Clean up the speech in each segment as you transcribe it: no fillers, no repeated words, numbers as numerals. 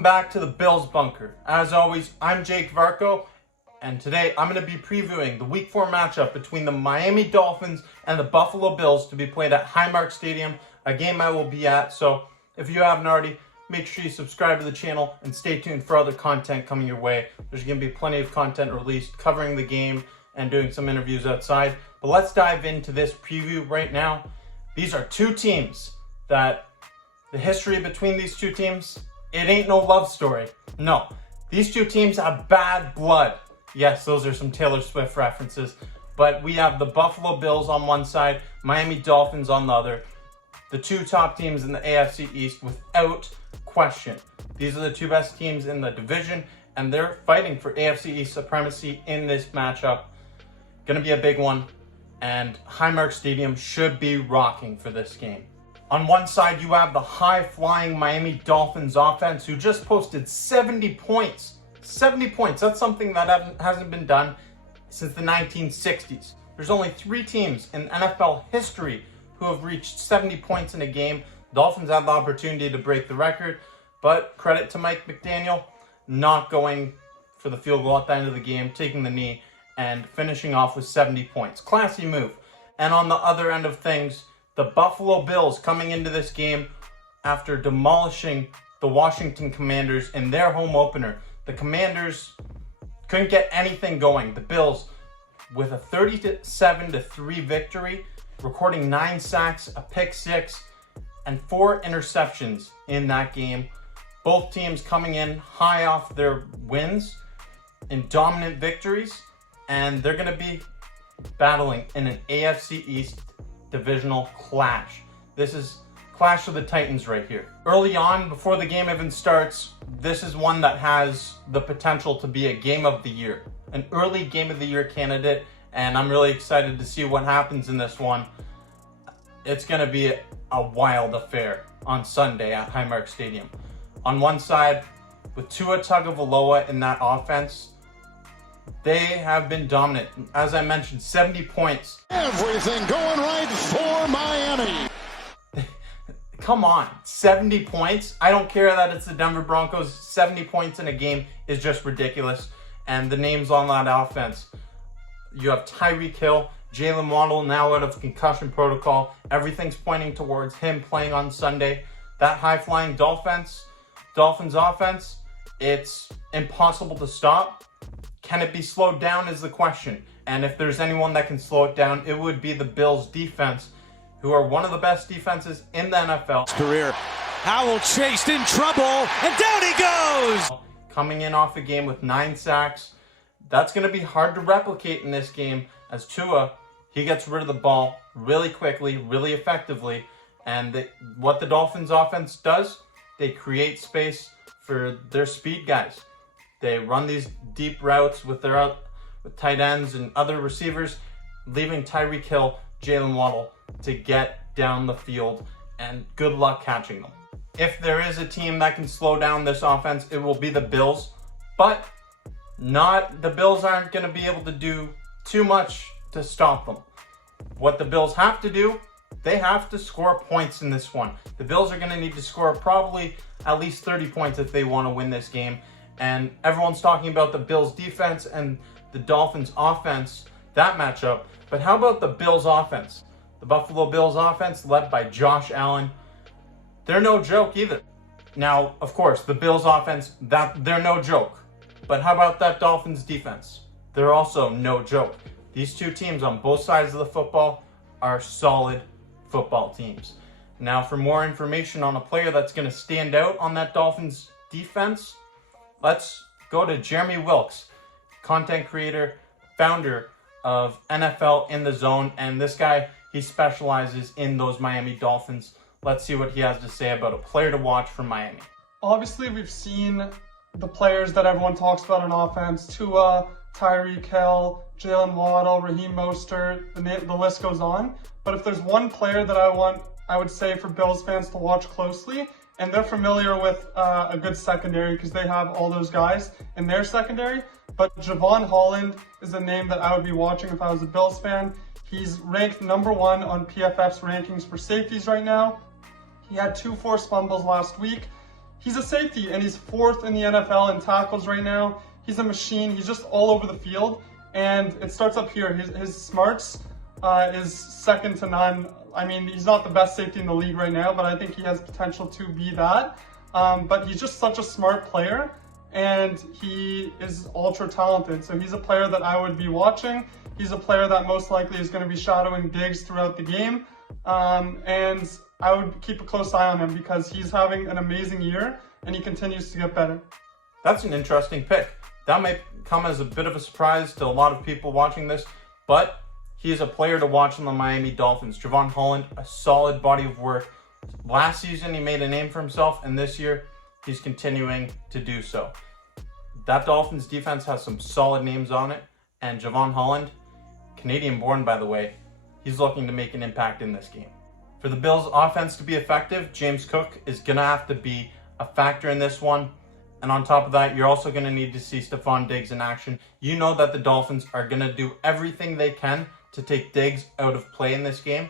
Welcome back to the Bills Bunker. As always, I'm Jake Varcoe, and today I'm going to be previewing the Week 4 matchup between the Miami Dolphins and the Buffalo Bills to be played at Highmark Stadium, a game I will be at. So if you haven't already, make sure you subscribe to the channel and stay tuned for other content coming your way. There's going to be plenty of content released covering the game and doing some interviews outside. But let's dive into this preview right now. These are two teams that the history between these two teams, it ain't no love story. No, these two teams have bad blood. Yes, those are some Taylor Swift references. But we have the Buffalo Bills on one side, Miami Dolphins on the other. The two top teams in the AFC East without question. These are the two best teams in the division, and they're fighting for AFC East supremacy in this matchup. Gonna be a big one, and Highmark Stadium should be rocking for this game. On one side, you have the high-flying Miami Dolphins offense who just posted 70 points. 70 points. That's something that hasn't been done since the 1960s. There's only 3 teams in NFL history who have reached 70 points in a game. Dolphins had the opportunity to break the record, but credit to Mike McDaniel, not going for the field goal at the end of the game, taking the knee, and finishing off with 70 points. Classy move. And on the other end of things, the Buffalo Bills coming into this game after demolishing the Washington Commanders in their home opener. The Commanders couldn't get anything going. The Bills, with a 37-3 victory, recording 9 sacks, a pick 6, and 4 interceptions in that game. Both teams coming in high off their wins in dominant victories, and they're going to be battling in an AFC East divisional clash. This is Clash of the Titans right here. Early on, before the game even starts, this is one that has the potential to be a game of the year, an early game of the year candidate, and I'm really excited to see what happens in this one. It's going to be a wild affair on Sunday at Highmark Stadium. On one side, with Tua Tagovailoa in that offense, they have been dominant. As I mentioned, 70 points. Everything going right for Miami. Come on, 70 points? I don't care that it's the Denver Broncos. 70 points in a game is just ridiculous. And the names on that offense, you have Tyreek Hill, Jalen Waddle now out of concussion protocol. Everything's pointing towards him playing on Sunday. That high-flying Dolphins offense, it's impossible to stop. Can it be slowed down is the question. And if there's anyone that can slow it down, it would be the Bills defense, who are one of the best defenses in the NFL. Career. Howell chased in trouble, and down he goes! Coming in off a game with 9 sacks. That's going to be hard to replicate in this game, as Tua, he gets rid of the ball really quickly, really effectively. And what the Dolphins offense does, they create space for their speed guys. They run these deep routes with tight ends and other receivers, leaving Tyreek Hill, Jalen Waddle to get down the field, and good luck catching them. If there is a team that can slow down this offense, it will be the Bills, but the Bills aren't going to be able to do too much to stop them. What the Bills have to do, they have to score points in this one. The Bills are going to need to score probably at least 30 points if they want to win this game. And everyone's talking about the Bills defense and the Dolphins offense, that matchup. But how about the Bills offense? The Buffalo Bills offense led by Josh Allen. They're no joke either. Now, of course, the Bills offense, they're no joke. But how about that Dolphins defense? They're also no joke. These two teams on both sides of the football are solid football teams. Now, for more information on a player that's going to stand out on that Dolphins defense, let's go to Jeremy Wilks, content creator, founder of NFL in the Zone. And this guy, he specializes in those Miami Dolphins. Let's see what he has to say about a player to watch from Miami. Obviously, we've seen the players that everyone talks about on offense. Tua, Tyreek Hill, Jalen Waddle, Raheem Mostert, the list goes on. But if there's one player that I would say for Bills fans to watch closely, and they're familiar with a good secondary because they have all those guys in their secondary. But Javon Holland is a name that I would be watching if I was a Bills fan. He's ranked number 1 on PFF's rankings for safeties right now. He had 2 forced fumbles last week. He's a safety, and he's 4th in the NFL in tackles right now. He's a machine. He's just all over the field, and it starts up here. His smarts is second to none. I mean, he's not the best safety in the league right now, but I think he has potential to be that. But he's just such a smart player, and he is ultra talented. So he's a player that I would be watching. He's a player that most likely is going to be shadowing Diggs throughout the game. And I would keep a close eye on him because he's having an amazing year and he continues to get better. That's an interesting pick. That might come as a bit of a surprise to a lot of people watching this, but he is a player to watch on the Miami Dolphins. Jevon Holland, a solid body of work. Last season, he made a name for himself, and this year, he's continuing to do so. That Dolphins defense has some solid names on it, and Jevon Holland, Canadian-born, by the way, he's looking to make an impact in this game. For the Bills' offense to be effective, James Cook is going to have to be a factor in this one. And on top of that, you're also going to need to see Stephon Diggs in action. You know that the Dolphins are going to do everything they can to take Diggs out of play in this game.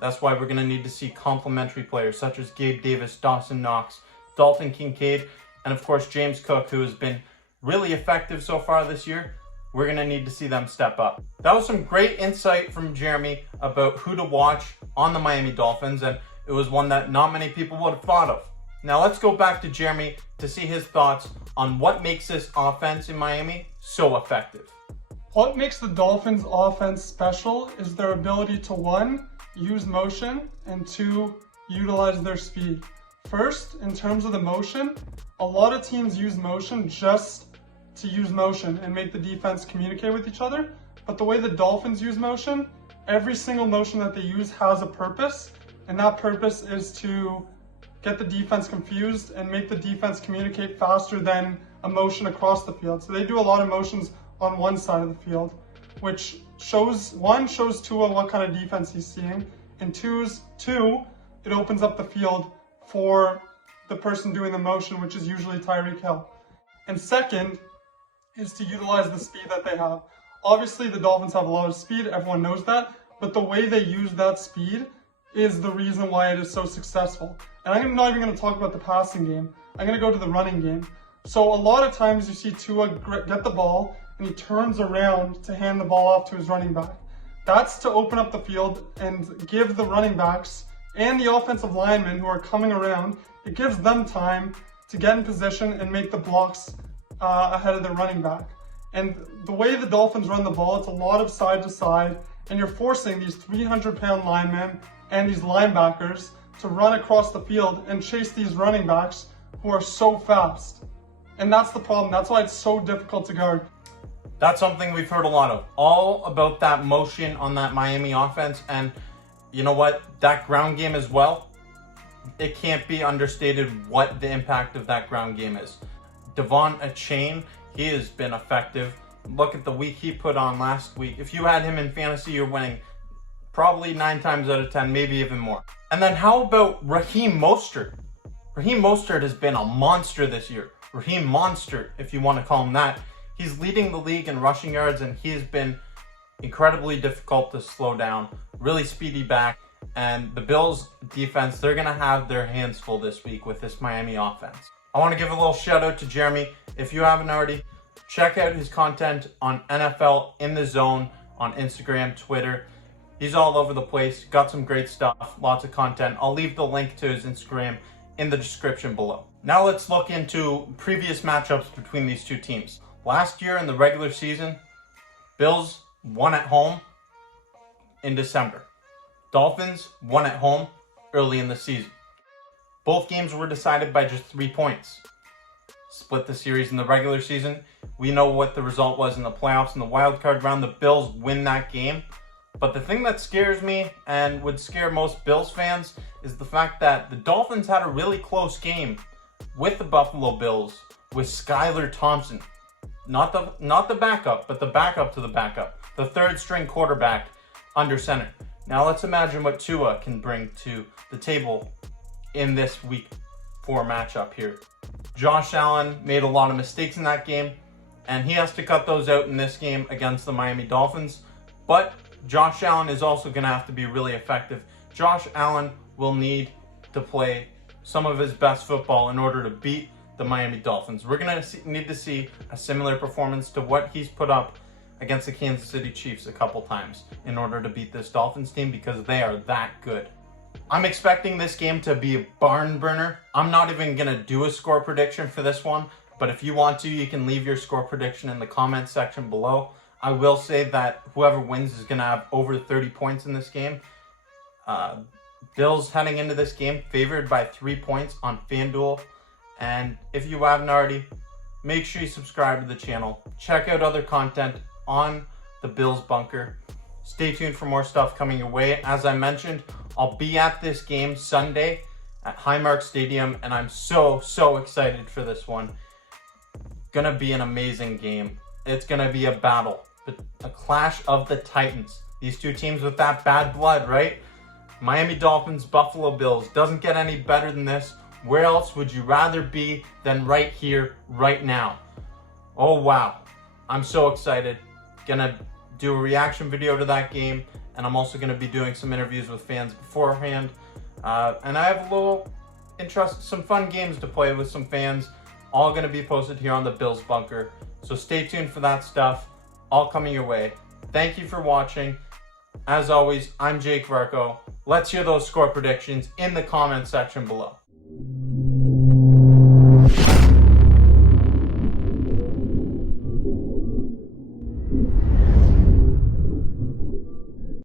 That's why we're going to need to see complementary players such as Gabe Davis, Dawson Knox, Dalton Kincaid, and of course James Cook, who has been really effective so far this year. We're going to need to see them step up. That was some great insight from Jeremy about who to watch on the Miami Dolphins, and it was one that not many people would have thought of. Now let's go back to Jeremy to see his thoughts on what makes this offense in Miami so effective. What makes the Dolphins offense special is their ability to 1, use motion, and 2, utilize their speed. First, in terms of the motion, a lot of teams use motion just to use motion and make the defense communicate with each other. But the way the Dolphins use motion, every single motion that they use has a purpose, and that purpose is to get the defense confused and make the defense communicate faster than a motion across the field. So they do a lot of motions on one side of the field, which shows Tua what kind of defense he's seeing, and two, it opens up the field for the person doing the motion, which is usually Tyreek Hill. And second is to utilize the speed that they have. Obviously, the Dolphins have a lot of speed, everyone knows that, but the way they use that speed is the reason why it is so successful. And I'm not even going to talk about the passing game. I'm going to go to the running game. So a lot of times you see Tua get the ball and he turns around to hand the ball off to his running back. That's to open up the field and give the running backs and the offensive linemen who are coming around, it gives them time to get in position and make the blocks ahead of the running back. And the way the Dolphins run the ball, it's a lot of side to side, and you're forcing these 300-pound linemen and these linebackers to run across the field and chase these running backs who are so fast. And that's the problem. That's why it's so difficult to guard. That's something we've heard a lot of. All about that motion on that Miami offense. And you know what? That ground game as well, it can't be understated what the impact of that ground game is. Devon Achane, he has been effective. Look at the week he put on last week. If you had him in fantasy, you're winning probably 9 times out of 10, maybe even more. And then how about Raheem Mostert? Raheem Mostert has been a monster this year. Raheem Monster, if you want to call him that. He's leading the league in rushing yards, and he has been incredibly difficult to slow down. Really speedy back. And the Bills defense, they're going to have their hands full this week with this Miami offense. I want to give a little shout out to Jeremy. If you haven't already, check out his content on NFL in the Zone on Instagram, Twitter. He's all over the place. Got some great stuff, lots of content. I'll leave the link to his Instagram in the description below. Now let's look into previous matchups between these two teams. Last year in the regular season, Bills won at home in December. Dolphins won at home early in the season. Both games were decided by just 3 points. Split the series in the regular season. We know what the result was in the playoffs in the wild card round. The Bills win that game. But the thing that scares me and would scare most Bills fans is the fact that the Dolphins had a really close game with the Buffalo Bills with Skylar Thompson. Not the backup, but the backup to the backup. The third string quarterback under center. Now let's imagine what Tua can bring to the table in this week 4 matchup here. Josh Allen made a lot of mistakes in that game, and he has to cut those out in this game against the Miami Dolphins. But Josh Allen is also going to have to be really effective. Josh Allen will need to play some of his best football in order to beat the Miami Dolphins. We're going to need to see a similar performance to what he's put up against the Kansas City Chiefs a couple times in order to beat this Dolphins team, because they are that good. I'm expecting this game to be a barn burner. I'm not even going to do a score prediction for this one, but if you want to, you can leave your score prediction in the comment section below. I will say that whoever wins is going to have over 30 points in this game. Bills heading into this game favored by 3 points on FanDuel. And if you haven't already, make sure you subscribe to the channel. Check out other content on the Bills Bunker. Stay tuned for more stuff coming your way. As I mentioned, I'll be at this game Sunday at Highmark Stadium, and I'm so excited for this one. Gonna be an amazing game. It's gonna be a battle, a clash of the Titans. These two teams with that bad blood, right? Miami Dolphins, Buffalo Bills. Doesn't get any better than this. Where else would you rather be than right here, right now? Oh wow, I'm so excited. Gonna do a reaction video to that game, and I'm also gonna be doing some interviews with fans beforehand. And I have some fun games to play with some fans, all gonna be posted here on the Bills Bunker. So stay tuned for that stuff, all coming your way. Thank you for watching. As always, I'm Jake Varcoe. Let's hear those score predictions in the comment section below.